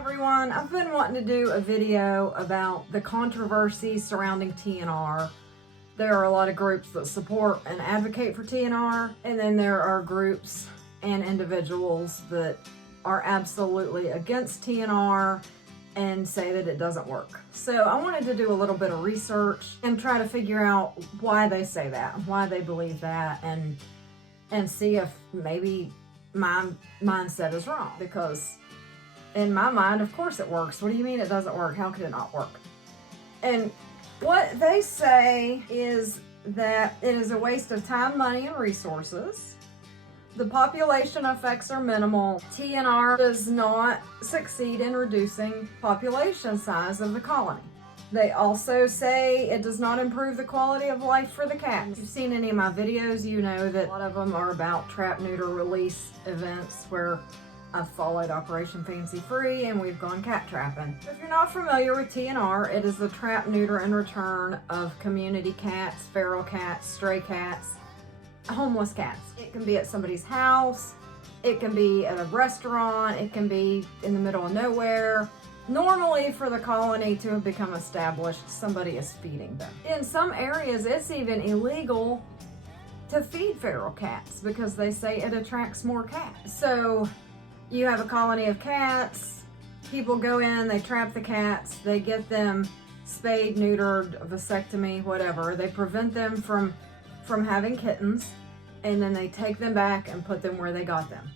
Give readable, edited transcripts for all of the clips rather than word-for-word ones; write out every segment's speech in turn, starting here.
Everyone, I've been wanting to do a video about the controversy surrounding TNR. There are a lot of groups that support and advocate for TNR, and then there are groups and individuals that are absolutely against TNR and say that it doesn't work. So I wanted to do a little bit of research and try to figure out why they say that, why they believe that, and see if maybe my mindset is wrong. Because in my mind, of course it works. What do you mean it doesn't work? How could it not work? And what they say is that it is a waste of time, money, and resources. The population effects are minimal. TNR does not succeed in reducing population size of the colony. They also say it does not improve the quality of life for the cats. If you've seen any of my videos, you know that a lot of them are about trap, neuter, release events where I've followed Operation Fancy Free and we've gone cat trapping. If you're not familiar with TNR, it is the trap, neuter, and return of community cats, feral cats, stray cats, homeless cats. It can be at somebody's house, it can be at a restaurant, it can be in the middle of nowhere. Normally, for the colony to have become established, somebody is feeding them. In some areas, it's even illegal to feed feral cats because they say it attracts more cats. So you have a colony of cats, people go in, they trap the cats, they get them spayed, neutered, vasectomy, whatever. They prevent them from having kittens, and then they take them back and put them where they got them.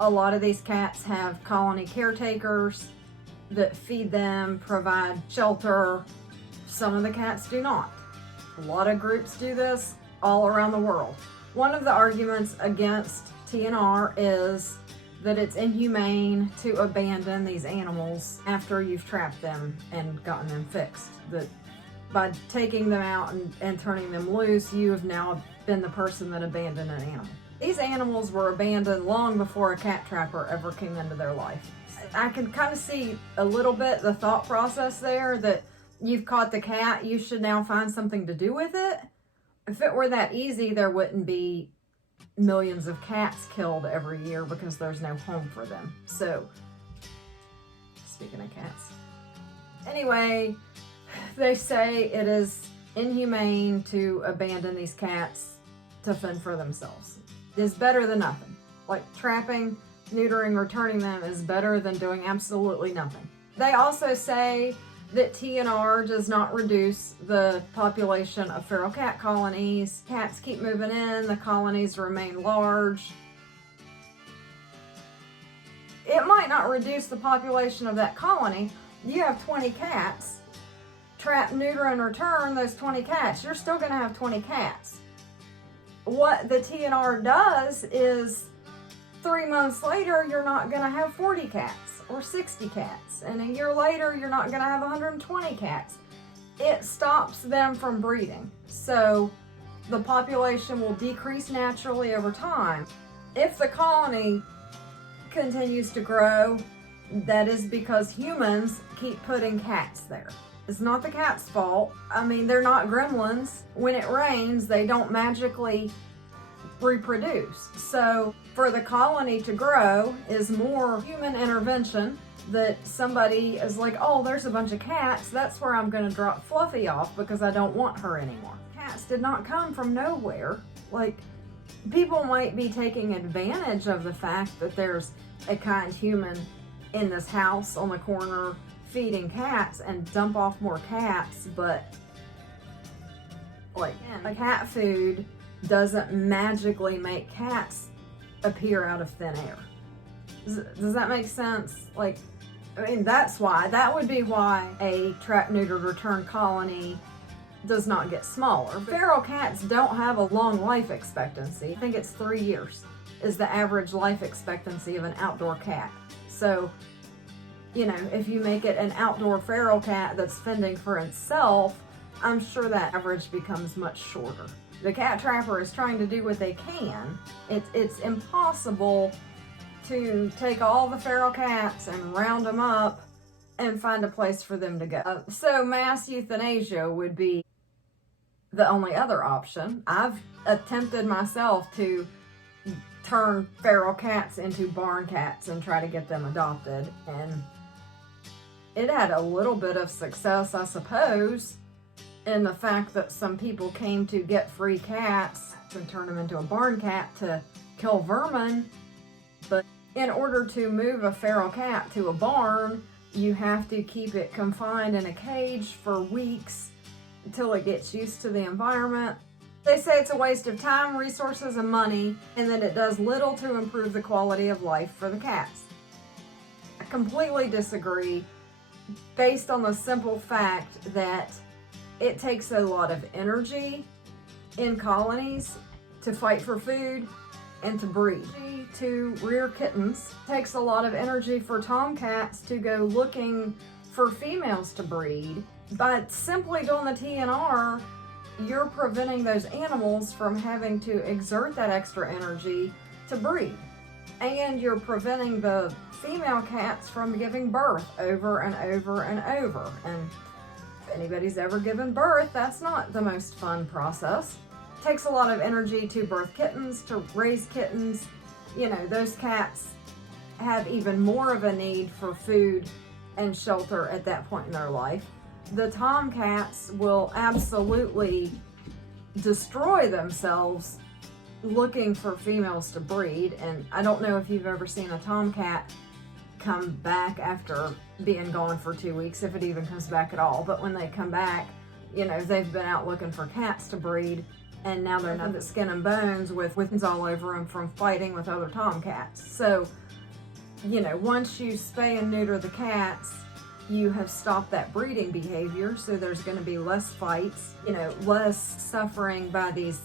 A lot of these cats have colony caretakers that feed them, provide shelter. Some of the cats do not. A lot of groups do this all around the world. One of the arguments against TNR is that it's inhumane to abandon these animals after you've trapped them and gotten them fixed. That by taking them out and turning them loose, you have now been the person that abandoned an animal. These animals were abandoned long before a cat trapper ever came into their life. I can kind of see a little bit the thought process there, that you've caught the cat, you should now find something to do with it. If it were that easy, there wouldn't be millions of cats killed every year because there's no home for them. So, speaking of cats. Anyway, they say it is inhumane to abandon these cats to fend for themselves. It's better than nothing. Like trapping, neutering, returning them is better than doing absolutely nothing. They also say that TNR does not reduce the population of feral cat colonies. Cats keep moving in, the colonies remain large. It might not reduce the population of that colony. You have 20 cats, trap, neuter, and return those 20 cats. You're still gonna have 20 cats. What the TNR does is 3 months later, you're not gonna have 40 cats or 60 cats. And a year later, you're not gonna have 120 cats. It stops them from breeding. So the population will decrease naturally over time. If the colony continues to grow, that is because humans keep putting cats there. It's not the cat's fault. I mean, they're not gremlins. When it rains, they don't magically reproduce. So for the colony to grow is more human intervention, that somebody is like, oh, there's a bunch of cats, that's where I'm gonna drop Fluffy off because I don't want her anymore. Cats did not come from nowhere. Like, people might be taking advantage of the fact that there's a kind human in this house on the corner feeding cats and dump off more cats, but like, cat food doesn't magically make cats appear out of thin air. Does that make sense? Like, I mean, that would be why a trap, neutered, return colony does not get smaller. Feral cats don't have a long life expectancy. I think it's 3 years is the average life expectancy of an outdoor cat. So, you know, if you make it an outdoor feral cat that's fending for itself, I'm sure that average becomes much shorter. The cat trapper is trying to do what they can. It's impossible to take all the feral cats and round them up and find a place for them to go. So mass euthanasia would be the only other option. I've attempted myself to turn feral cats into barn cats and try to get them adopted, and it had a little bit of success, I suppose, in the fact that some people came to get free cats and turn them into a barn cat to kill vermin. But in order to move a feral cat to a barn, you have to keep it confined in a cage for weeks until it gets used to the environment. They say it's a waste of time, resources, and money, and that it does little to improve the quality of life for the cats. I completely disagree, based on the simple fact that it takes a lot of energy in colonies to fight for food and to breed. To rear kittens, it takes a lot of energy for tomcats to go looking for females to breed. By simply doing the TNR, you're preventing those animals from having to exert that extra energy to breed. And you're preventing the female cats from giving birth over and over and over. And if anybody's ever given birth, that's not the most fun process. It takes a lot of energy to birth kittens, to raise kittens. You know, those cats have even more of a need for food and shelter at that point in their life. The tomcats will absolutely destroy themselves looking for females to breed. And I don't know if you've ever seen a tomcat come back after being gone for 2 weeks, if it even comes back at all. But when they come back, you know, they've been out looking for cats to breed, and now they're nothing but skin and bones with wounds all over them from fighting with other tomcats. So, you know, once you spay and neuter the cats, you have stopped that breeding behavior, so there's going to be less fights, you know, less suffering by these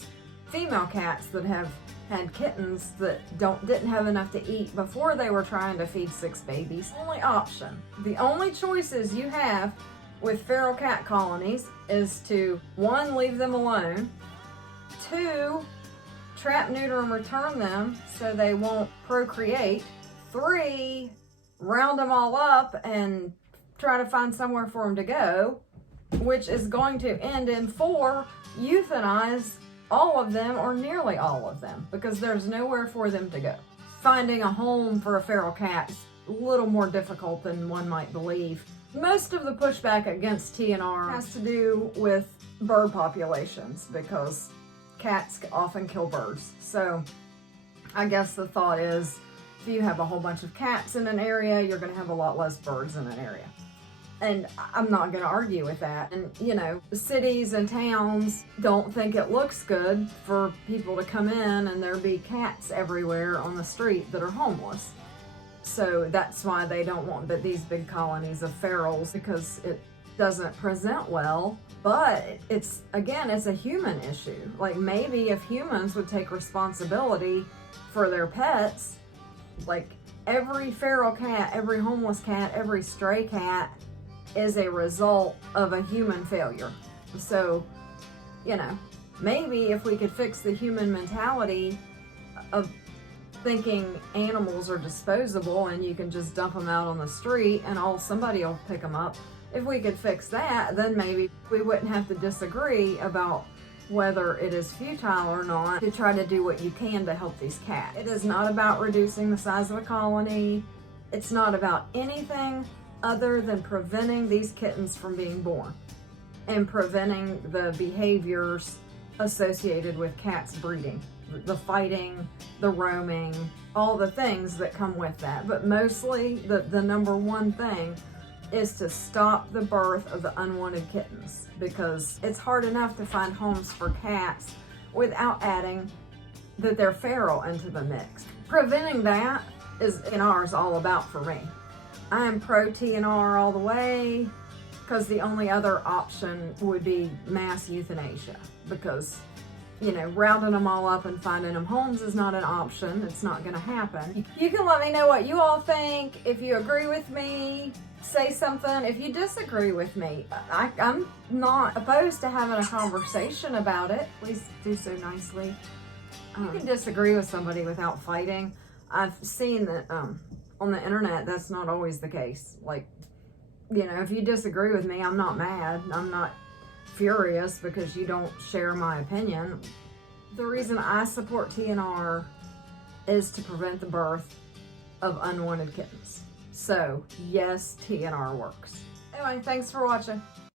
female cats that have had kittens that didn't have enough to eat before they were trying to feed 6 babies. Only option, the only choices you have with feral cat colonies is to 1, leave them alone, 2, trap, neuter, and return them so they won't procreate, 3, round them all up and try to find somewhere for them to go, which is going to end in 4, euthanize all of them or nearly all of them, because there's nowhere for them to go. Finding a home for a feral cat is a little more difficult than one might believe. Most of the pushback against TNR has to do with bird populations, because cats often kill birds. So I guess the thought is, if you have a whole bunch of cats in an area, you're going to have a lot less birds in an area. And I'm not going to argue with that. And, you know, cities and towns don't think it looks good for people to come in and there be cats everywhere on the street that are homeless. So that's why they don't want these big colonies of ferals, because it doesn't present well. But it's, again, it's a human issue. Like, maybe if humans would take responsibility for their pets, like every feral cat, every homeless cat, every stray cat is a result of a human failure. So, you know, maybe if we could fix the human mentality of thinking animals are disposable and you can just dump them out on the street and somebody will pick them up. If we could fix that, then maybe we wouldn't have to disagree about whether it is futile or not to try to do what you can to help these cats. It is not about reducing the size of a colony. It's not about anything other than preventing these kittens from being born and preventing the behaviors associated with cats breeding, the fighting, the roaming, all the things that come with that. But mostly the number one thing is to stop the birth of the unwanted kittens, because it's hard enough to find homes for cats without adding that they're feral into the mix. Preventing that is TNR all about for me. I am pro TNR all the way, because the only other option would be mass euthanasia, because, you know, rounding them all up and finding them homes is not an option. It's not going to happen. You can let me know what you all think. If you agree with me, say something. If you disagree with me, I'm not opposed to having a conversation about it. Please do so nicely. You can disagree with somebody without fighting. I've seen that on the internet, that's not always the case. Like, you know, if you disagree with me, I'm not mad. I'm not furious because you don't share my opinion. The reason I support TNR is to prevent the birth of unwanted kittens. So yes, TNR works. Anyway, thanks for watching.